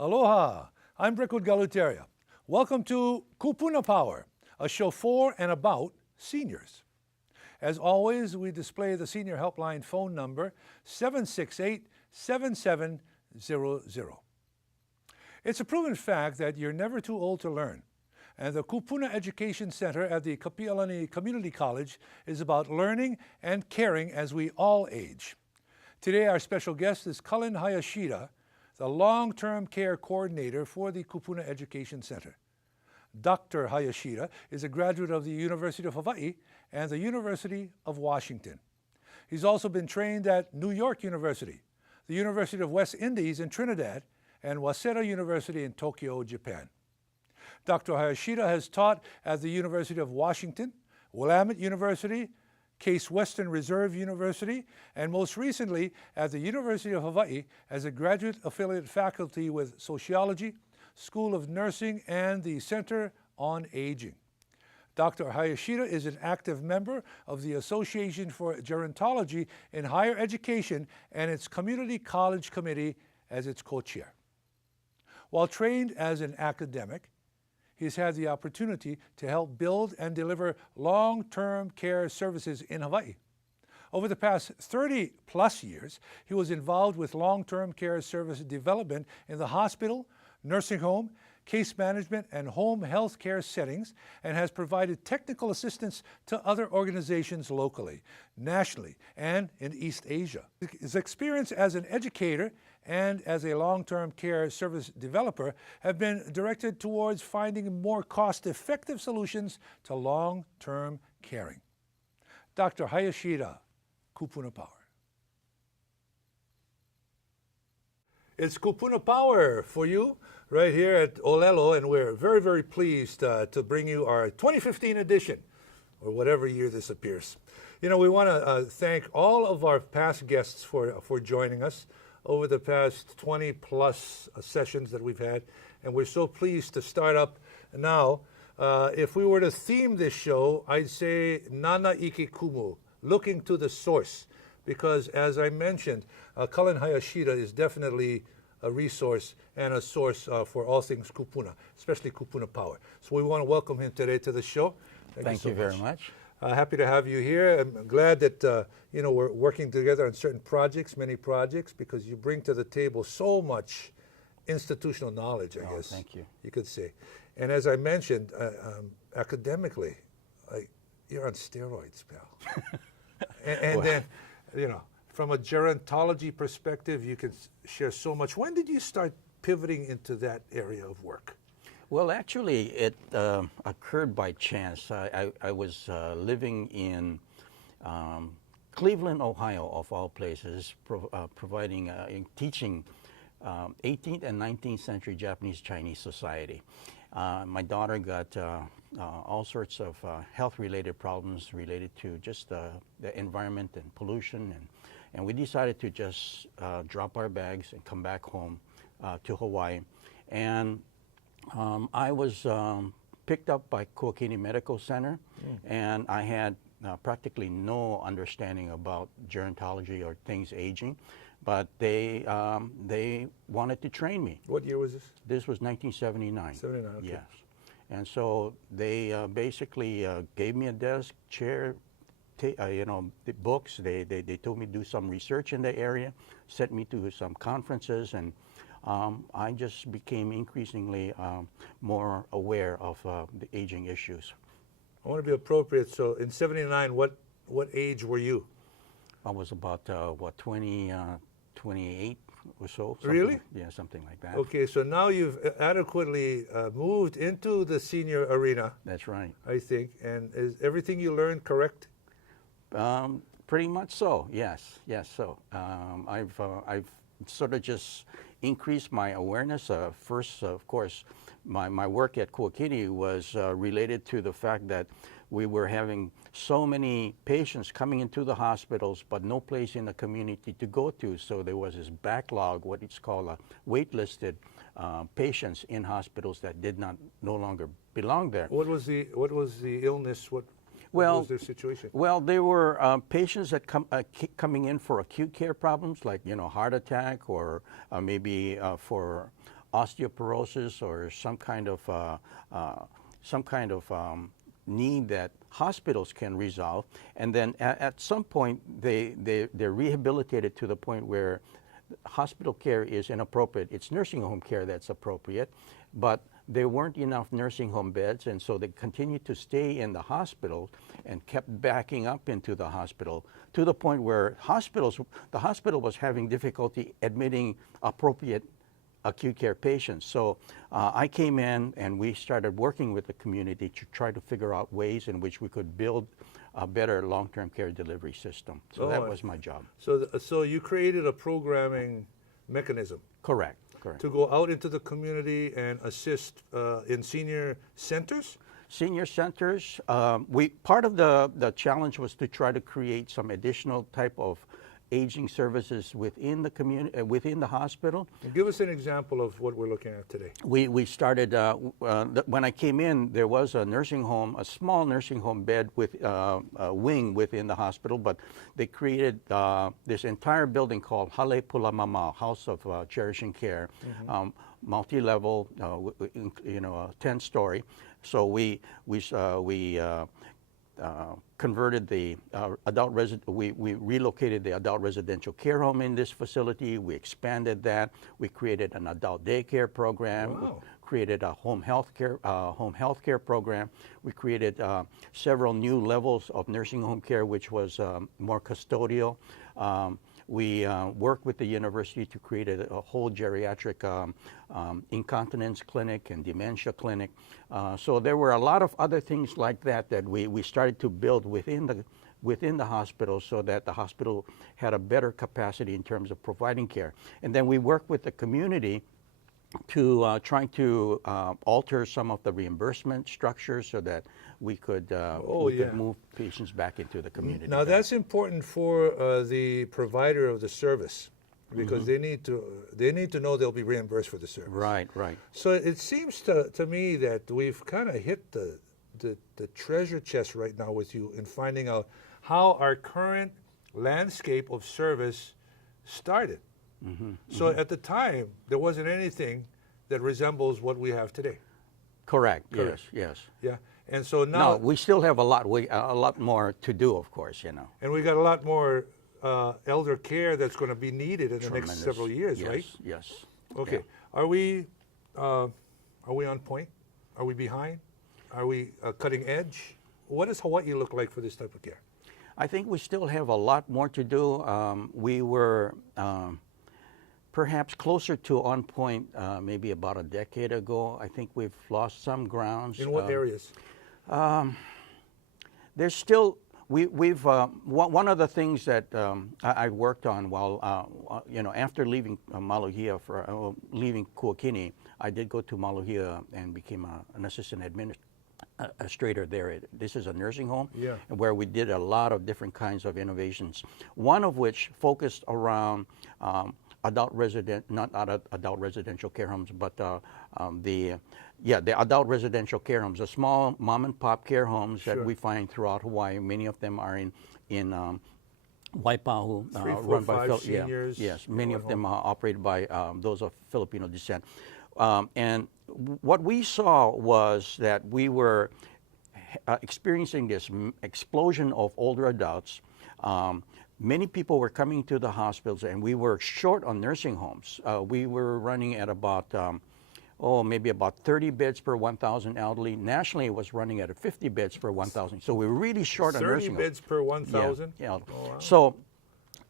Aloha, I'm Brickwood Galuteria. Welcome to Kupuna Power, a show for and about seniors. As always, we display the Senior Helpline phone number 768-7700. It's a proven fact that you're never too old to learn, and the Kupuna Education Center at the Kapi'olani Community College is about learning and caring as we all age. Today, our special guest is Cullen Hayashida, the long-term care coordinator for the Kupuna Education Center. Dr. Hayashida is a graduate of the University of Hawaii and the University of Washington. He's also been trained at New York University, the University of West Indies in Trinidad, and Waseda University in Tokyo, Japan. Dr. Hayashida has taught at the University of Washington, Willamette University, Case Western Reserve University, and most recently at the University of Hawaii as a graduate affiliate faculty with Sociology, School of Nursing, and the Center on Aging. Dr. Hayashida is an active member of the Association for Gerontology in Higher Education and its Community College Committee as its co-chair. While trained as an academic, he's had the opportunity to help build and deliver long-term care services in Hawaii. Over the past 30-plus years, he was involved with long-term care service development in the hospital, nursing home, case management, and home health care settings, and has provided technical assistance to other organizations locally, nationally, and in East Asia. His experience as an educator and as a long-term care service developer have been directed towards finding more cost-effective solutions to long-term caring. Dr. Hayashida, Kupuna Power. It's Kupuna Power for you right here at Olelo, and we're very, very pleased to bring you our 2015 edition, or whatever year this appears. You know, we want to thank all of our past guests for joining us over the past 20-plus sessions that we've had, and we're so pleased to start up now. If we were to theme this show, I'd say Nana Iki Kumu, looking to the source, because as I mentioned, Cullen Hayashida is definitely a resource and a source for all things Kupuna, especially Kupuna Power. So we want to welcome him today to the show. Thank you very much. Happy to have you here. I'm glad that you know, we're working together on certain projects, many projects, because you bring to the table so much institutional knowledge, I guess. Thank you. You could say. And as I mentioned, academically, you're on steroids, pal. and Well, then, you know, from a gerontology perspective, you can share so much. When did you start pivoting into that area of work? Well, actually, it occurred by chance. I was living in Cleveland, Ohio, of all places, providing teaching 18th and 19th century Japanese Chinese society. My daughter got all sorts of health-related problems related to just the environment and pollution, and we decided to just drop our bags and come back home to Hawaii. And I was picked up by Kuakini Medical Center, and I had practically no understanding about gerontology or things aging, but they wanted to train me. What year was this? This was 1979. 79, okay. Yes. And so they basically gave me a desk, chair, you know, the books. They told me to do some research in the area, sent me to some conferences, and I just became increasingly more aware of the aging issues. I want to be appropriate. So in 79, what age were you? I was about, 28 or so. Really? Yeah, something like that. Okay, so now you've adequately moved into the senior arena. That's right. I think. And is everything you learned correct? Pretty much so, yes. So I've sort of just increased my awareness. First, of course, my work at Kuakini was related to the fact that we were having so many patients coming into the hospitals, but no place in the community to go to. So there was this backlog, what it's called waitlisted patients in hospitals that did no longer belong there. What was the illness? What was their situation? Well, there were patients that coming in for acute care problems, like, you know, heart attack, or maybe for osteoporosis or some kind of need that hospitals can resolve, and then at some point they're rehabilitated to the point where hospital care is inappropriate. It's nursing home care that's appropriate, but there weren't enough nursing home beds, and so they continued to stay in the hospital and kept backing up into the hospital to the point where the hospital was having difficulty admitting appropriate acute care patients. So I came in and we started working with the community to try to figure out ways in which we could build a better long-term care delivery system. So that was my job. So you created a programming mechanism. Correct. Correct. To go out into the community and assist in senior centers? Senior centers, part of the challenge was to try to create some additional type of aging services within the community, within the hospital. Give us an example of what we're looking at today. We started, when I came in, there was a nursing home, a small nursing home bed with a wing within the hospital, but they created this entire building called Hale Pula Mama, House of Cherishing Care, multi-level, 10-story. So we converted the we relocated the adult residential care home in this facility. We expanded that. We created an adult daycare program. Wow. We created a home health care program. We created several new levels of nursing home care, which was more custodial. We worked with the university to create a whole geriatric incontinence clinic and dementia clinic. So there were a lot of other things like that that we started to build within the hospital so that the hospital had a better capacity in terms of providing care. And then we worked with the community to trying to alter some of the reimbursement structures so that we could move patients back into the community. Now that's important for the provider of the service, because they need to know they'll be reimbursed for the service. Right, right. So it seems to me that we've kind of hit the treasure chest right now with you in finding out how our current landscape of service started. So at the time, there wasn't anything that resembles what we have today. Correct. Yes. Yeah. And so now we still have a lot more to do, of course, And we got a lot more elder care that's going to be needed in the next several years, right? Yes. Okay. Yeah. Are we on point? Are we behind? Are we cutting edge? What does Hawaii look like for this type of care? I think we still have a lot more to do. We were perhaps closer to on point maybe about a decade ago. I think we've lost some grounds. In what areas? There's still, we've one of the things that I worked on while, after leaving Maluhia, leaving Kuakini, I did go to Maluhia and became an assistant administrator there. This is a nursing home where we did a lot of different kinds of innovations, one of which focused around not adult residential care homes, but the adult residential care homes, the small mom and pop care homes that we find throughout Hawaii. Many of them are in Waipahu, run by seniors. Yes, many of them are operated by those of Filipino descent. And what we saw was that we were experiencing this explosion of older adults. Many people were coming to the hospitals, and we were short on nursing homes. We were running at about, maybe about 30 beds per 1,000 elderly. Nationally, it was running at 50 beds per 1,000. So we were really short on nursing homes. 30 beds per 1,000? Yeah. Oh, wow. So,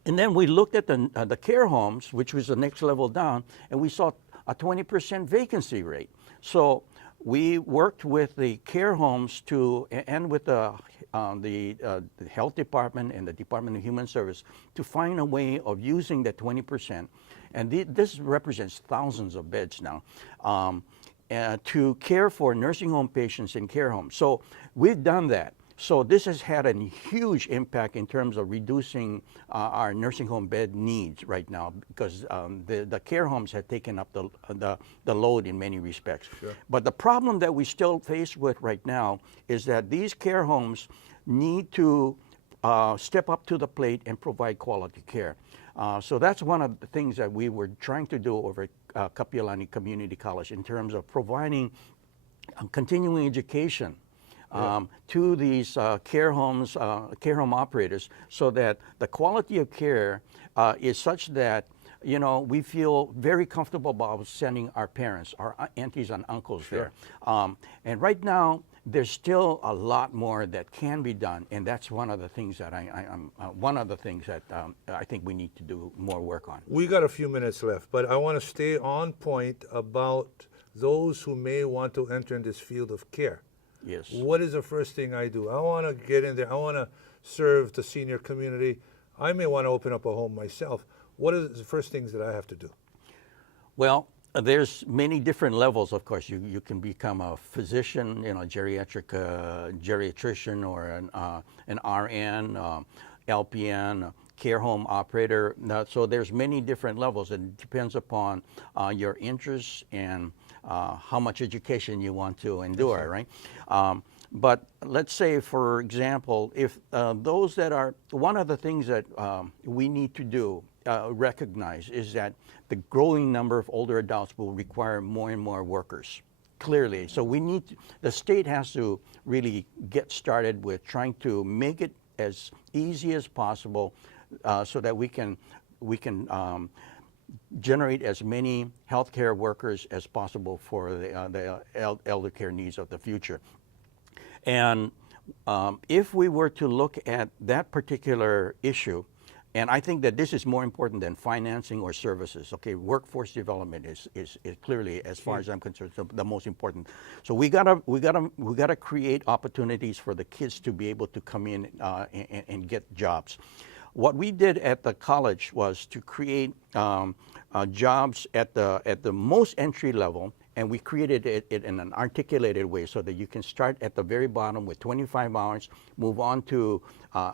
and then we looked at the care homes, which was the next level down, and we saw a 20% vacancy rate. So we worked with the care homes and with the health department and the Department of Human Service to find a way of using that 20%, and this represents thousands of beds now, to care for nursing home patients in care homes. So we've done that. So this has had a huge impact in terms of reducing our nursing home bed needs right now, because the care homes have taken up the load in many respects. Sure. But the problem that we still face with right now is that these care homes need to step up to the plate and provide quality care. So that's one of the things that we were trying to do over at Kapiolani Community College in terms of providing continuing education to these care homes, care home operators, so that the quality of care is such that, you know, we feel very comfortable about sending our parents, our aunties and uncles there. And right now, there's still a lot more that can be done, and that's one of the things that I think we need to do more work on. We got a few minutes left, but I want to stay on point about those who may want to enter in this field of care. Yes. What is the first thing I do? I want to get in there. I want to serve the senior community. I may want to open up a home myself. What are the first things that I have to do? Well, there's many different levels, of course. You can become a physician, you know, geriatrician, or an RN, LPN, care home operator. So there's many different levels. It depends upon your interests and how much education you want to endure, right? But let's say, for example, if those that are, one of the things that we need to do, recognize, is that the growing number of older adults will require more and more workers, clearly. So we need, the state has to really get started with trying to make it as easy as possible so that we can generate as many healthcare workers as possible for the elder care needs of the future. And if we were to look at that particular issue, and I think that this is more important than financing or services. Okay, workforce development is clearly, as far as I'm concerned, the most important. So we gotta create opportunities for the kids to be able to come in and get jobs. What we did at the college was to create jobs at the most entry level, and we created it in an articulated way so that you can start at the very bottom with 25 hours, move on to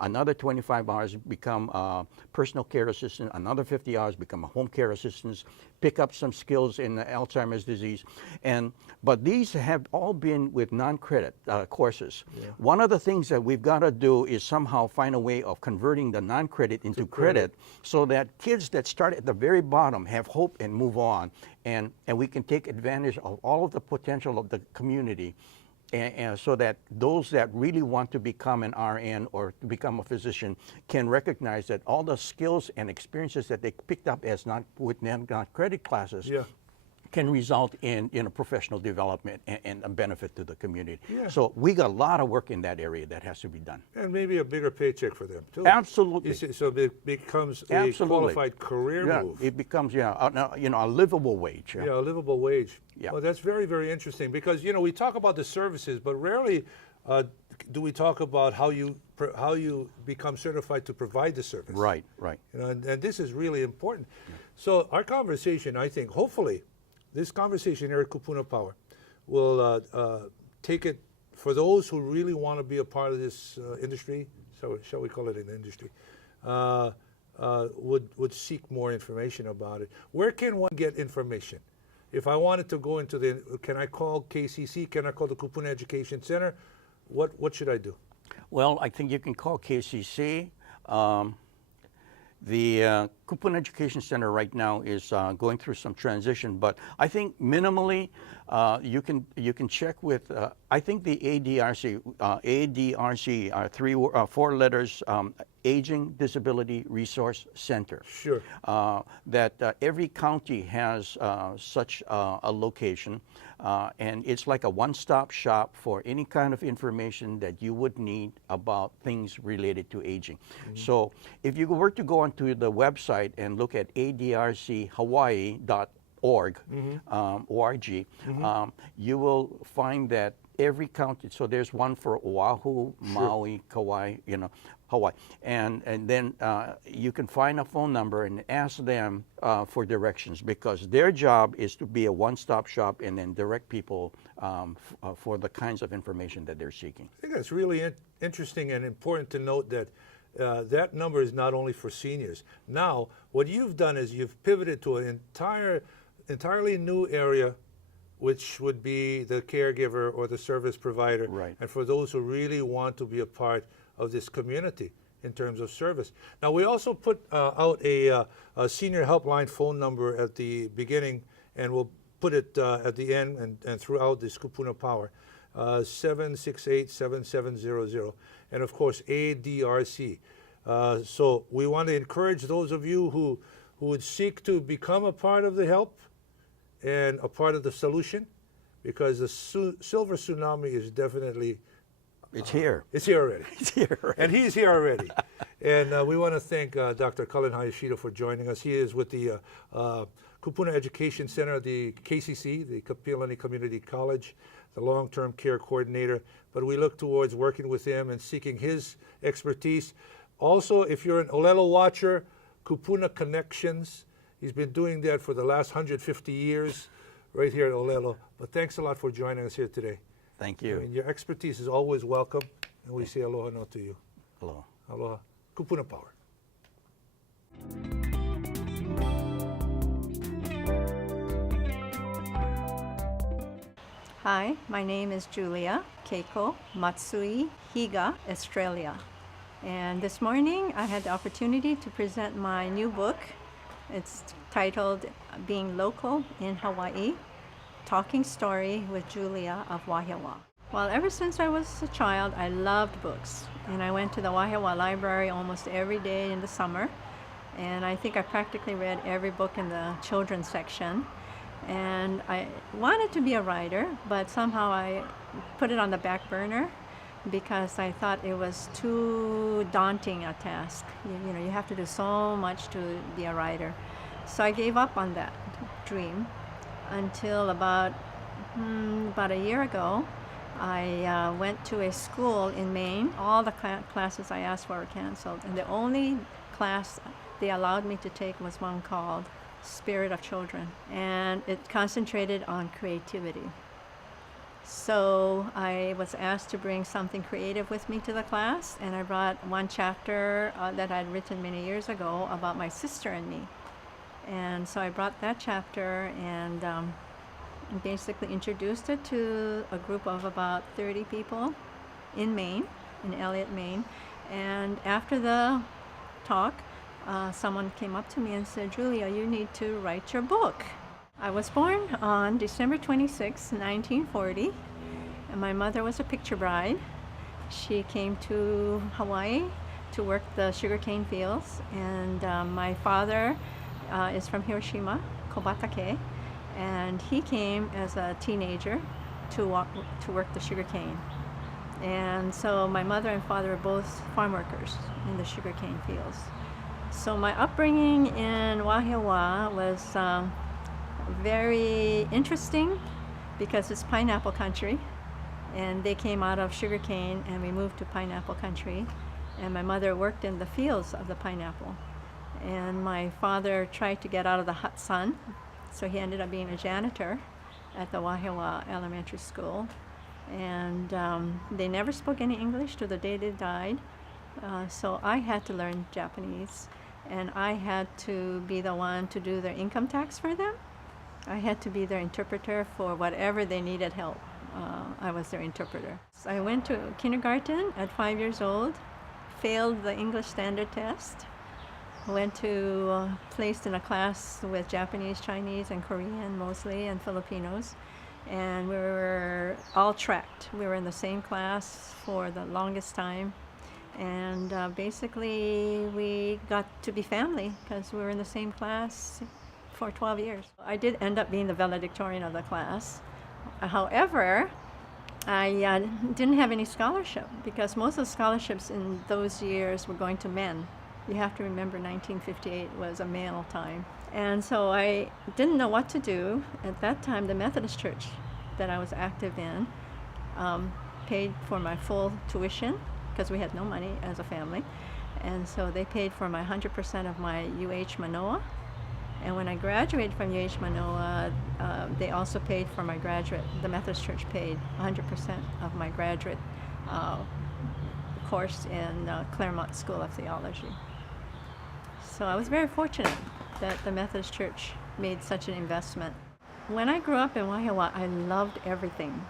another 25 hours, become a personal care assistant, another 50 hours, become a home care assistant, pick up some skills in Alzheimer's disease. But these have all been with non-credit courses. Yeah. One of the things that we've got to do is somehow find a way of converting the non-credit into credit, so that kids that start at the very bottom have hope and move on. And we can take advantage of all of the potential of the community, and so that those that really want to become an RN or to become a physician can recognize that all the skills and experiences that they picked up as non-credit classes can result in a professional development and a benefit to the community. Yeah. So we got a lot of work in that area that has to be done. And maybe a bigger paycheck for them too. Absolutely. So it becomes a qualified career move. It becomes a livable wage. Yeah, a livable wage. Yeah. Well, that's very, very interesting, because we talk about the services, but rarely do we talk about how you become certified to provide the service. Right, right. And this is really important. Yeah. So our conversation, I think, hopefully, this conversation here at Kupuna Power will take it for those who really want to be a part of this industry. So shall we call it an industry? Would seek more information about it. Where can one get information? If I wanted to go into can I call KCC? Can I call the Kupuna Education Center? What should I do? Well, I think you can call KCC. The Kupuna Education Center right now is going through some transition, but I think minimally you can check with I think the ADRC four letters, Aging Disability Resource Center. Sure. That every county has such a location, and it's like a one-stop shop for any kind of information that you would need about things related to aging. Mm-hmm. So if you were to go onto the website and look at adrchawaii.org, ORG, you will find that every county, so there's one for Oahu, Maui, Kauai, Hawaii, and then you can find a phone number and ask them for directions, because their job is to be a one-stop shop and then direct people for the kinds of information that they're seeking. I think that's really interesting and important to note that that number is not only for seniors. Now, what you've done is you've pivoted to an entirely new area, which would be the caregiver or the service provider. Right. And for those who really want to be a part of this community. in terms of service. Now, we also put out a senior helpline phone number at the beginning, and we'll put it at the end and throughout this Kupuna Power, 768-7700, and of course, ADRC. So we want to encourage those of you who would seek to become a part of the help and a part of the solution, because the silver tsunami is definitely it's here. It's here already. It's here already. And he's here already. And we want to thank Dr. Cullen Hayashida for joining us. He is with the Kupuna Education Center, the KCC, the Kapi'olani Community College, the long-term care coordinator. But we look towards working with him and seeking his expertise. Also, if you're an Olelo watcher, Kupuna Connections, he's been doing that for the last 150 years right here at Olelo. But thanks a lot for joining us here today. Thank you. I mean, your expertise is always welcome, and we say aloha no to you. Aloha. Aloha. Kupuna Power. Hi, my name is Julia Keiko Matsui Higa Estrella. And this morning I had the opportunity to present my new book. It's titled Being Local in Hawaii, Talking Story with Julia of Wahiawa. Well, ever since I was a child, I loved books. And I went to the Wahiawa Library almost every day in the summer. And I think I practically read every book in the children's section. And I wanted to be a writer, but somehow I put it on the back burner because I thought it was too daunting a task. You know, you have to do so much to be a writer. So I gave up on that dream until about a year ago. I went to a school in Maine. All the classes I asked for were canceled, and the only class they allowed me to take was one called Spirit of Children, and it concentrated on creativity. So I was asked to bring something creative with me to the class, and I brought one chapter that I'd written many years ago about my sister and me. And so I brought that chapter and basically introduced it to a group of about 30 people in Maine, in Elliott, Maine. And after the talk, someone came up to me and said, "Julia, you need to write your book." I was born on December 26, 1940, and my mother was a picture bride. She came to Hawaii to work the sugarcane fields, and my father is from Hiroshima, Kobatake, and he came as a teenager to work the sugarcane. And so my mother and father were both farm workers in the sugarcane fields. So my upbringing in Wahiawa was very interesting because it's pineapple country, and they came out of sugarcane and we moved to pineapple country, and my mother worked in the fields of the pineapple, and my father tried to get out of the hot sun, so he ended up being a janitor at the Wahiawa Elementary School, and they never spoke any English to the day they died, so I had to learn Japanese, and I had to be the one to do their income tax for them. I had to be their interpreter for whatever they needed help. I was their interpreter. So I went to kindergarten at 5 years old, failed the English standard test, went to placed in a class with Japanese, Chinese, and Korean mostly, and Filipinos, and we were all tracked. We were in the same class for the longest time, and basically we got to be family because we were in the same class for 12 years. I did end up being the valedictorian of the class. However, I didn't have any scholarship because most of the scholarships in those years were going to men. You have to remember 1958 was a male time. And so I didn't know what to do. At that time, the Methodist Church that I was active in paid for my full tuition because we had no money as a family. And so they paid for my 100% of my UH Manoa. And when I graduated from UH Manoa, they also paid for my graduate, the Methodist Church paid 100% of my graduate course in Claremont School of Theology. So I was very fortunate that the Methodist Church made such an investment. When I grew up in Wahiawa, I loved everything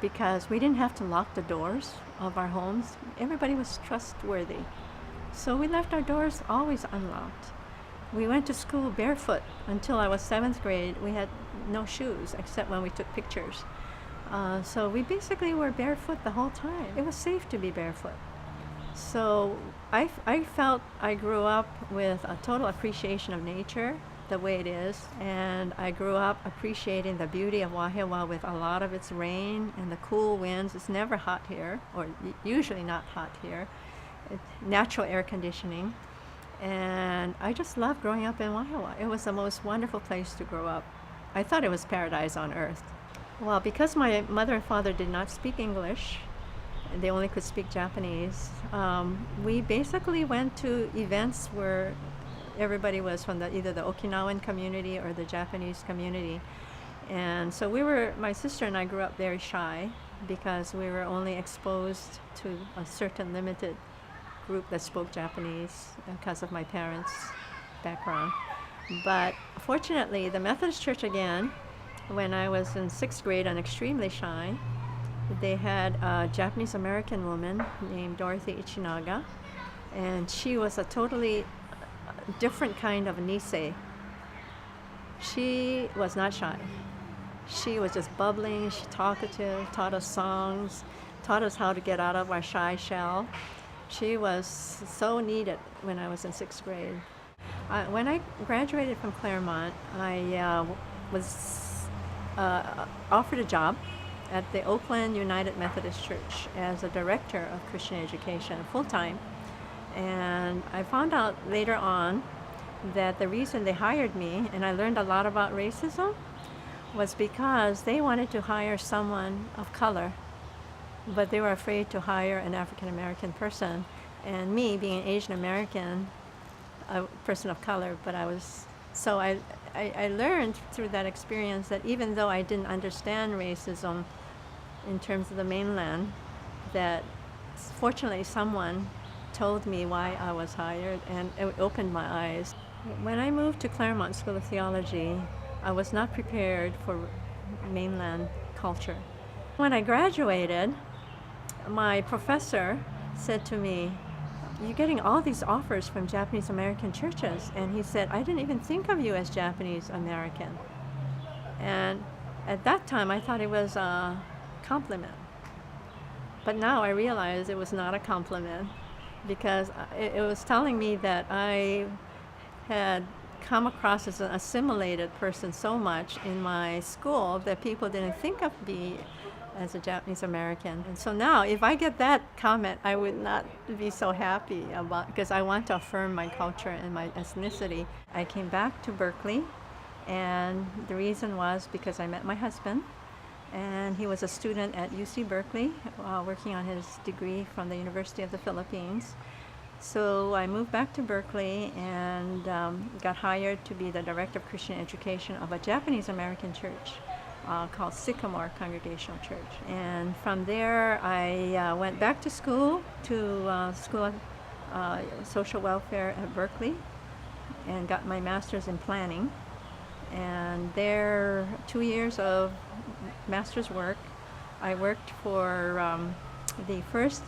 because we didn't have to lock the doors of our homes. Everybody was trustworthy. So we left our doors always unlocked. We went to school barefoot until I was 7th grade. We had no shoes except when we took pictures. So we basically were barefoot the whole time. It was safe to be barefoot. So I felt I grew up with a total appreciation of nature the way it is, and I grew up appreciating the beauty of Wahiawa with a lot of its rain and the cool winds. It's never hot here, or usually not hot here. It's natural air conditioning. And I just loved growing up in Wahiawa. It was the most wonderful place to grow up. I thought it was paradise on earth. Well, because my mother and father did not speak English, they only could speak Japanese, we basically went to events where everybody was from either the Okinawan community or the Japanese community. And so my sister and I grew up very shy because we were only exposed to a certain limited group that spoke Japanese because of my parents' background. But fortunately, the Methodist Church again, when I was in 6th grade and extremely shy, they had a Japanese American woman named Dorothy Ichinaga, and she was a totally different kind of Nisei. She was not shy. She was just bubbling, she talkative, taught us songs, taught us how to get out of our shy shell. She was so needed when I was in 6th grade. When I graduated from Claremont, I was offered a job at the Oakland United Methodist Church as a director of Christian education, full-time. And I found out later on that the reason they hired me, and I learned a lot about racism, was because they wanted to hire someone of color, but they were afraid to hire an African American person. And me, being an Asian American, a person of color, but I learned through that experience that even though I didn't understand racism in terms of the mainland, that fortunately someone told me why I was hired, and it opened my eyes. When I moved to Claremont School of Theology, I was not prepared for mainland culture. When I graduated, my professor said to me, "You're getting all these offers from Japanese American churches." And he said, "I didn't even think of you as Japanese American." And at that time, I thought it was a compliment. But now I realize it was not a compliment, because it was telling me that I had come across as an assimilated person so much in my school that people didn't think of me as a Japanese American. And so now, if I get that comment, I would not be so happy about, because I want to affirm my culture and my ethnicity. I came back to Berkeley, and the reason was because I met my husband, and he was a student at UC Berkeley, working on his degree from the University of the Philippines. So I moved back to Berkeley and got hired to be the director of Christian education of a Japanese American church called Sycamore Congregational Church. And from there, I went back to school School of Social Welfare at Berkeley, and got my master's in planning. And there, 2 years of master's work, I worked for the first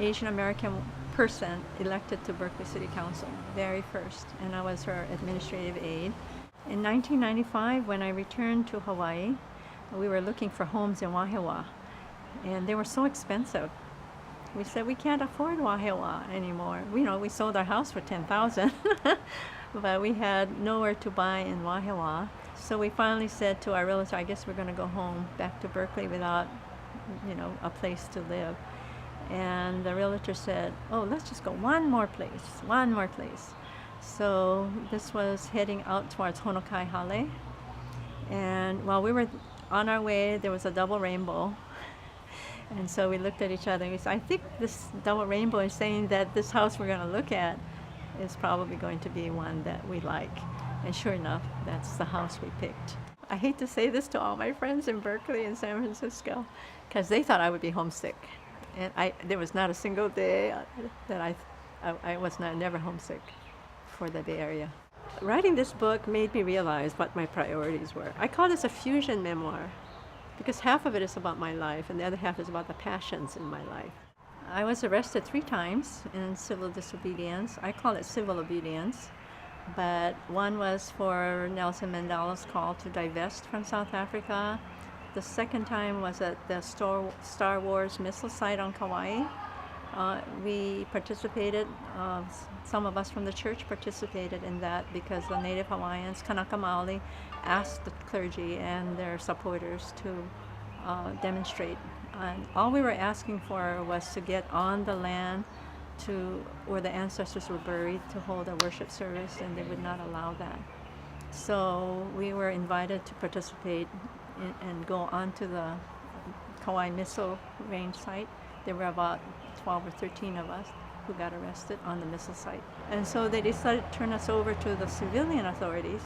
Asian American person elected to Berkeley City Council, very first, and I was her administrative aide. In 1995, when I returned to Hawaii, we were looking for homes in Wahiawa, and they were so expensive. We said, we can't afford Wahiawa anymore. We sold our house for $10,000, but we had nowhere to buy in Wahiawa. So we finally said to our realtor, I guess we're going to go home back to Berkeley without, a place to live. And the realtor said, oh, let's just go one more place. So this was heading out towards Honokai Hale. And while we were on our way, there was a double rainbow. And so we looked at each other and we said, I think this double rainbow is saying that this house we're going to look at is probably going to be one that we like. And sure enough, that's the house we picked. I hate to say this to all my friends in Berkeley and San Francisco, because they thought I would be homesick. And there was not a single day that I was never homesick for the Bay Area. Writing this book made me realize what my priorities were. I call this a fusion memoir, because half of it is about my life and the other half is about the passions in my life. I was arrested 3 times in civil disobedience. I call it civil obedience. But one was for Nelson Mandela's call to divest from South Africa. The second time was at the Star Wars missile site on Kauai. We participated, some of us from the church participated in that because the Native Hawaiians, Kanaka Maoli, asked the clergy and their supporters to demonstrate. And all we were asking for was to get on the land to where the ancestors were buried to hold a worship service, and they would not allow that. So we were invited to participate and go onto the Kauai missile range site. There were about 12 or 13 of us who got arrested on the missile site. And so they decided to turn us over to the civilian authorities,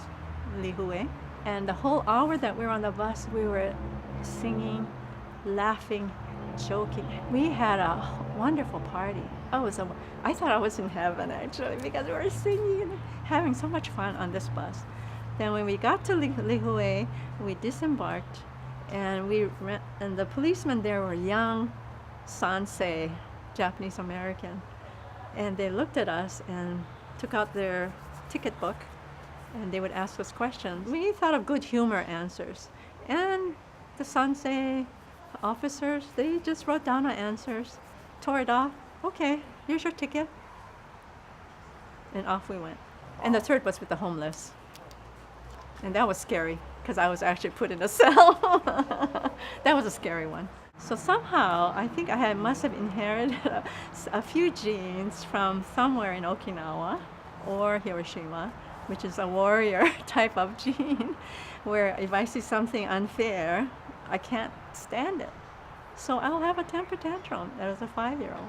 Lihue. And the whole hour that we were on the bus, we were singing, laughing, joking. We had a wonderful party. I thought I was in heaven, actually, because we were singing and having so much fun on this bus. Then when we got to Lihue, we disembarked, and the policemen there were young Sansei, Japanese American, and they looked at us and took out their ticket book, and they would ask us questions. We thought of good humor answers, and the Sansei officers, they just wrote down our answers, tore it off. Okay, here's your ticket. And off we went. And the third was with the homeless. And that was scary because I was actually put in a cell. That was a scary one. So somehow, I think must have inherited a few genes from somewhere in Okinawa or Hiroshima, which is a warrior type of gene, where if I see something unfair, I can't stand it. So I'll have a temper tantrum as a 5-year-old.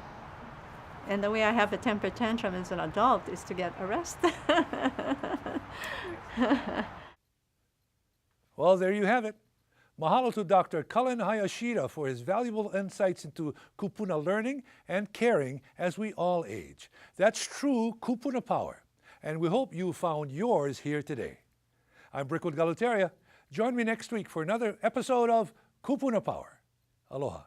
And the way I have a temper tantrum as an adult is to get arrested. Well, there you have it. Mahalo to Dr. Cullen Hayashida for his valuable insights into kupuna learning and caring as we all age. That's true kupuna power, and we hope you found yours here today. I'm Brickwood Galateria. Join me next week for another episode of Kupuna Power. Aloha.